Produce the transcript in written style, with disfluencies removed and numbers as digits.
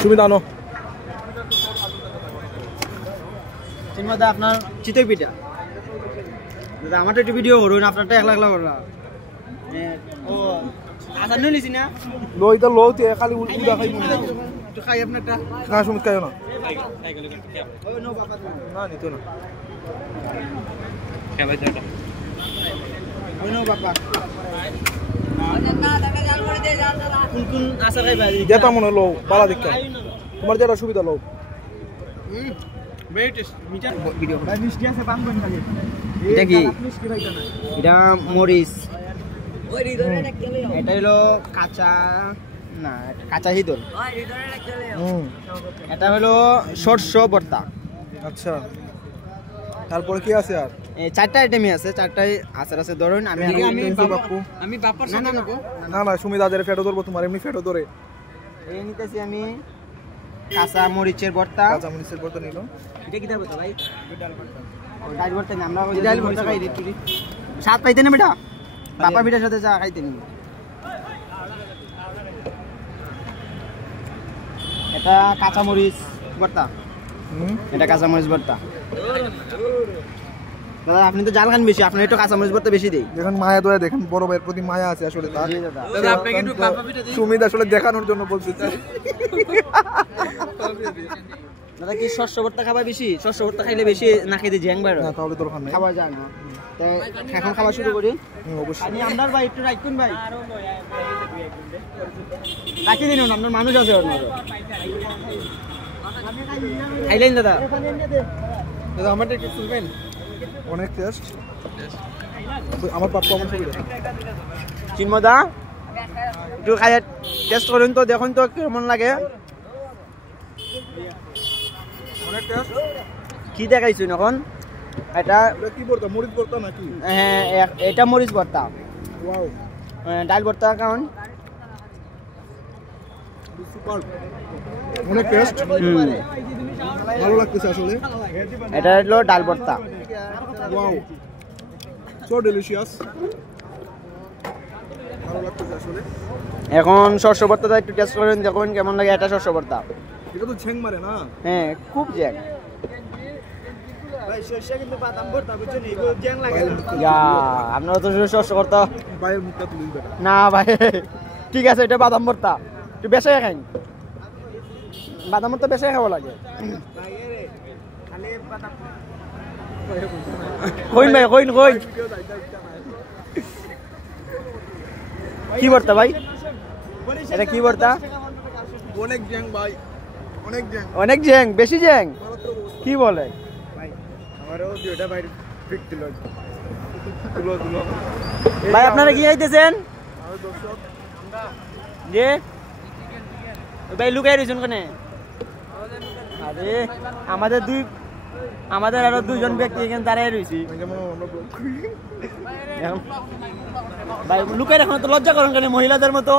সুবিধা আনো চিন্ময়দা আপনার চিতই পিঠা দাদা আমারটা একটু ভিডিও করুন আপনারটা একলা একলা করলা ও আসার নিয়ে নিছি না লইটা লইতে খালি উড়া খাই মনে একটু খাই আপনারটা না সুমিত খাইও না না নিতো না খাই দাদা ওই নো বাবা কোন কোন আসার খাইবা যেটা মনে লো বালা দেখা তোমার যেটা সুবিধা লো এটা কি এটা মরিচ এটা হলো কাঁচা না কাঁচা হিদল এটা হলো সরষ ভর্তা আচ্ছা তারপরে কি আছে আর এই চারটা আইটেমই আছে চারটাই আচার আছে ধরুন আমি বাপার সাথে নেব না না সুমিত আজারে ফেটো ধরবো তোমার এমনি ফেটো ধরে এই নিতেছি আমি কাঁচা মরিচের ভর্তা নিল এটা কি দেবো ভাই ডাল ভর্তা না আমরা ওই ডাল ভর্তা খাই দিই স্বাদ পাইতে না বেটা বাপা পিঠার সাথে চা খাইতে নি এটা কাঁচা মরিচ ভর্তা এটা কাঁচা মরিচ ভর্তা দাদা আপনি তো জাল খান বেশি আপনি একটু কাঁচা মরিচ ভর্তা বেশি দেই দেখেন মায়া দয়া দেখেন বড় ভাইয়ের প্রতি মায়া আছে আসলে তার দাদা আপনাকে একটু বাপা পিঠা দিই সুমিত আসলে দেখানোর জন্য বলছি দাদা কি শস্য ভর্তা খাবা বেশি শস্য ভর্তা খাইলে বেশি না খেতে জ্যাং বাইরে না তাহলে দরকার নেই খাওয়া যায় না তো এখন খাওয়া শুরু করি অবশ্যই আমি আমদার ভাই একটু রাখুন ভাই রাখি দিন আপনার মানুষ আছে ওর মতো খাইলেন দাদা দাদা আমারটা একটু শুনবেন অনেক টেস্ট আমার পাপ্পা আমার সুবিধা চিন্ময়দা একটু খাইয়ে টেস্ট করুন তো দেখুন তো কেমন লাগে অনেক টেস্ট কি দেখাইছুন এখন এটা কি ভর্তা মরিচ ভর্তা নাকি হ্যাঁ এটা মরিচ ভর্তা ওয়াও ডাল ভর্তা কেমন সুপার অনেক টেস্ট ভালো লাগতেছে আসলে এটা হলো ডাল ভর্তা ওয়াও সো ডেলিশিয়াস ভালো লাগতেছে আসলে এখন শস্য ভর্তাটা একটু টেস্ট করেন দেখুন কেমন লাগে এটা শস্য ভর্তা এটা তো ঝ্যাং মারে না হ্যাঁ খুব জ্যাং আপনারা তো শস্য ভর্তা বাইরের মুখটা তুলিস বেটা না ভাই ঠিক আছে এটা বাদাম ভর্তা একটু বেশি খাই বাদাম ভর্তা বেশি খাওয়া লাগে কইন ভাই কইন কইন কি ভর্তা ভাই এটা কি ভর্তা অনেক জ্যাং ভাই অনেক জ্যাং অনেক জ্যাং বেশি জ্যাং কি বলে ভাই আমারও দুইটা বাইরে ফিক দিল তুলো তুলো ভাই আপনারা কি খাইতেছেন আর দর্শক যে ভাই লুকাই রয়েছেন কোনে আরে আমাদের আরো দুজন ব্যক্তি এখানে দাঁড়ায় রয়েছি ভাই লুকাই রাখুন তো লজ্জা করেন কেন মহিলাদের মতো